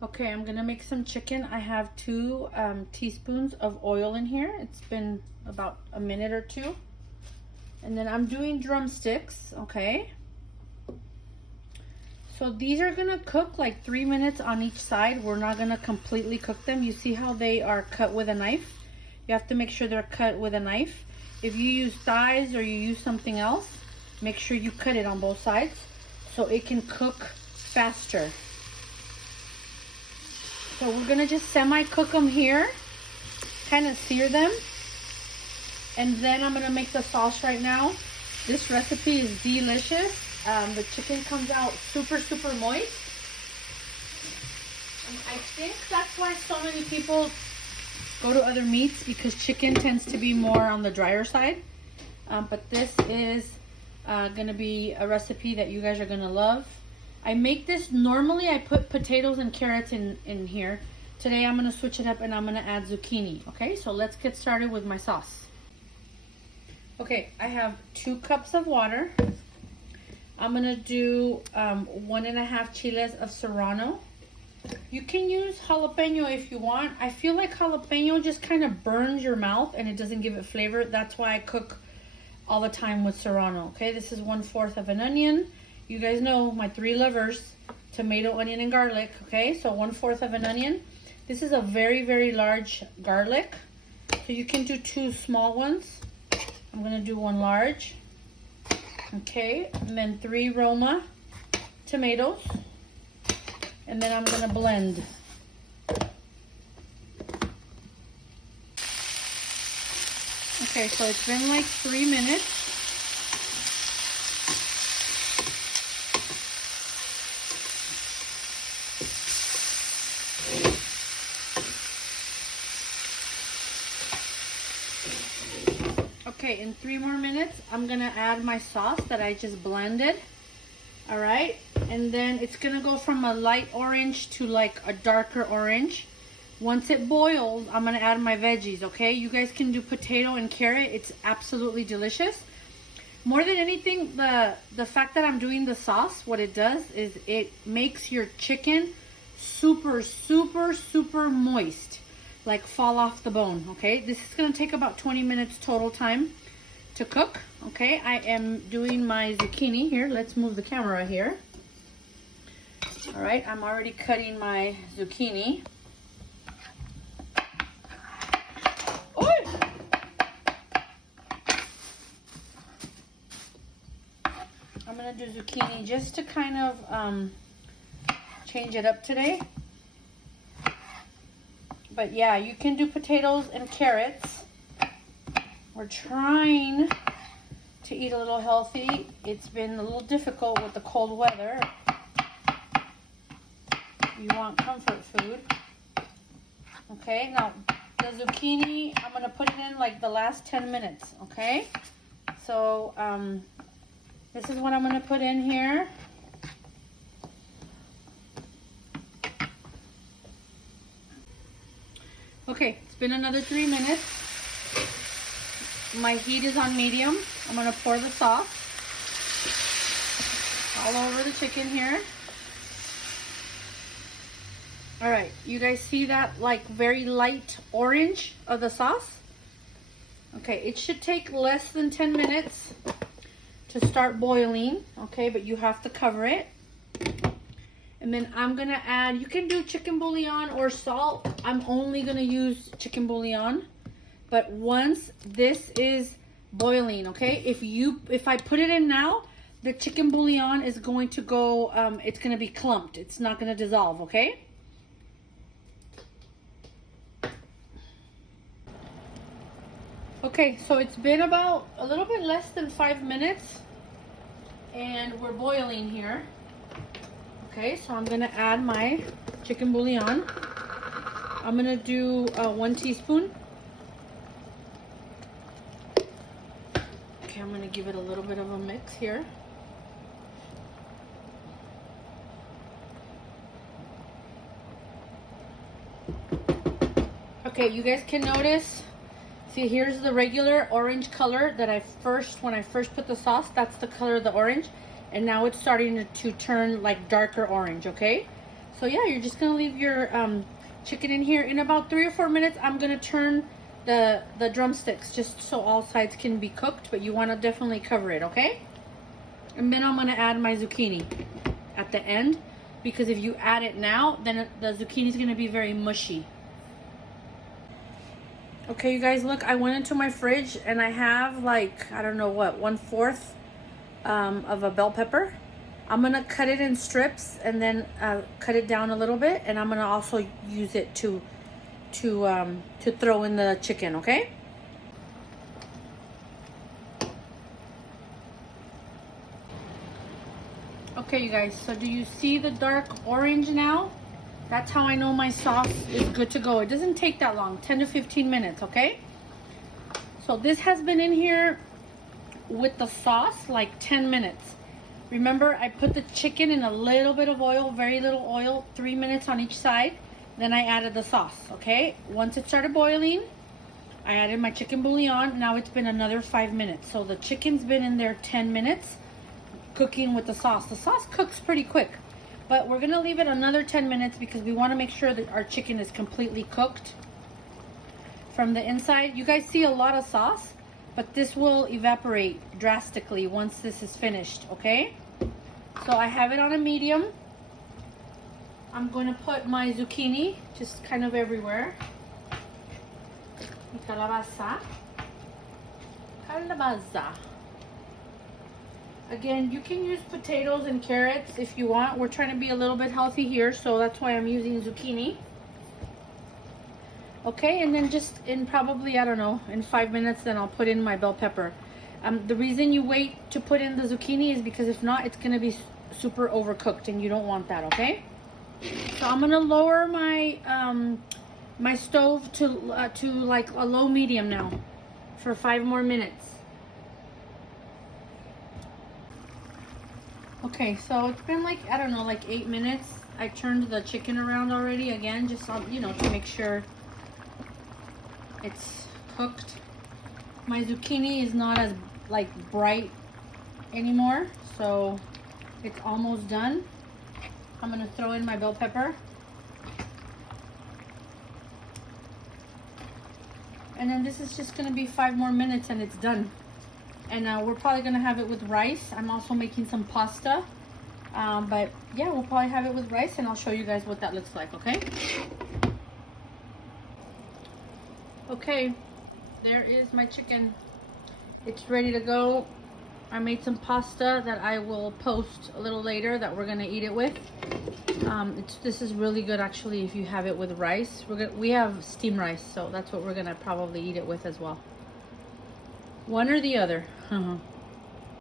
Okay, I'm gonna make some chicken. I have 2 teaspoons of oil in here. It's been about a minute or 2. And then I'm doing drumsticks, okay? So these are gonna cook like 3 minutes on each side. We're not gonna completely cook them. You see how they are cut with a knife? You have to make sure they're cut with a knife. If you use thighs or you use something else, make sure you cut it on both sides so it can cook faster. So we're gonna just semi-cook them here, kind of sear them. And then I'm gonna make the sauce right now. This recipe is delicious. The chicken comes out super, super moist. And I think that's why so many people go to other meats, because chicken tends to be more on the drier side. But this is gonna be a recipe that you guys are gonna love. I make this, normally I put potatoes and carrots in here. Today I'm gonna switch it up and I'm gonna add zucchini. Okay, so let's get started with my sauce. Okay, I have 2 cups of water. I'm gonna do 1.5 chiles of serrano. You can use jalapeno if you want. I feel like jalapeno just kind of burns your mouth and it doesn't give it flavor. That's why I cook all the time with serrano. Okay, this is 1/4 of an onion. You guys know my 3 lovers: tomato, onion, and garlic. Okay, so 1/4 of an onion. This is a very, very large garlic. So you can do 2 small ones. I'm gonna do 1 large. Okay, and then 3 Roma tomatoes. And then I'm gonna blend. Okay, so it's been like 3 minutes. Okay, in 3 more minutes, I'm gonna add my sauce that I just blended. All right, and then it's gonna go from a light orange to like a darker orange. Once it boils, I'm gonna add my veggies, okay? You guys can do potato and carrot. It's absolutely delicious. More than anything, the fact that I'm doing the sauce, what it does is it makes your chicken super, super, super moist, like fall off the bone, okay? This is gonna take about 20 minutes total time to cook. Okay, I am doing my zucchini here. Let's move the camera here. All right, I'm already cutting my zucchini. Oy! I'm gonna do zucchini just to kind of change it up today. But yeah, you can do potatoes and carrots. We're trying to eat a little healthy. It's been a little difficult with the cold weather. You want comfort food. Okay, now the zucchini, I'm gonna put it in like the last 10 minutes, okay? So this is what I'm gonna put in here. Okay, it's been another 3 minutes. My heat is on medium. I'm gonna pour the sauce all over the chicken here. All right, you guys see that like very light orange of the sauce? Okay, it should take less than 10 minutes to start boiling, okay, but you have to cover it. And then I'm gonna add, you can do chicken bouillon or salt. I'm only gonna use chicken bouillon. But once this is boiling, okay, if I put it in now, the chicken bouillon is going to go, it's gonna be clumped. It's not gonna dissolve, okay? Okay, so it's been about a little bit less than 5 minutes and we're boiling here. Okay, so I'm gonna add my chicken bouillon. I'm gonna do 1 teaspoon. Okay, I'm gonna give it a little bit of a mix here. Okay, you guys can notice, see here's the regular orange color that when I first put the sauce, that's the color of the orange. And now it's starting to turn like darker orange, okay? So yeah, you're just gonna leave your chicken in here. In about 3 or 4 minutes, I'm gonna turn the drumsticks just so all sides can be cooked, but you wanna definitely cover it, okay? And then I'm gonna add my zucchini at the end, because if you add it now, then the zucchini is gonna be very mushy. Okay, you guys, look, I went into my fridge and I have like, I don't know what, 1/4 of a bell pepper. I'm gonna cut it in strips and then cut it down a little bit, and I'm gonna also use it to throw in the chicken, okay? Okay, you guys, so do you see the dark orange now? That's how I know my sauce is good to go. It doesn't take that long, 10 to 15 minutes, okay? So this has been in here with the sauce like 10 minutes. Remember, I put the chicken in a little bit of oil, very little oil, 3 minutes on each side. Then I added the sauce, okay? Once it started boiling, I added my chicken bouillon. Now it's been another 5 minutes. So the chicken's been in there 10 minutes cooking with the sauce. The sauce cooks pretty quick, but we're gonna leave it another 10 minutes because we wanna make sure that our chicken is completely cooked from the inside. You guys see a lot of sauce, but this will evaporate drastically once this is finished, okay? So I have it on a medium. I'm going to put my zucchini just kind of everywhere. Y calabaza. Calabaza. Again, you can use potatoes and carrots if you want. We're trying to be a little bit healthy here, so that's why I'm using zucchini. Okay, and then just in probably, I don't know, in 5 minutes, then I'll put in my bell pepper. The reason you wait to put in the zucchini is because if not, it's going to be super overcooked, and you don't want that, okay? So I'm going to lower my my stove to like a low medium now for 5 more minutes. Okay, so it's been like, I don't know, like 8 minutes. I turned the chicken around already again, just, you know, to make sure it's cooked. My zucchini is not as like bright anymore, so it's almost done. I'm gonna throw in my bell pepper. And then this is just gonna be 5 more minutes and it's done. And we're probably gonna have it with rice. I'm also making some pasta. But yeah, we'll probably have it with rice, and I'll show you guys what that looks like, okay? Okay, there is my chicken. It's ready to go. I made some pasta that I will post a little later that we're gonna eat it with. This is really good actually if you have it with rice. We have steamed rice, so that's what we're gonna probably eat it with as well. One or the other.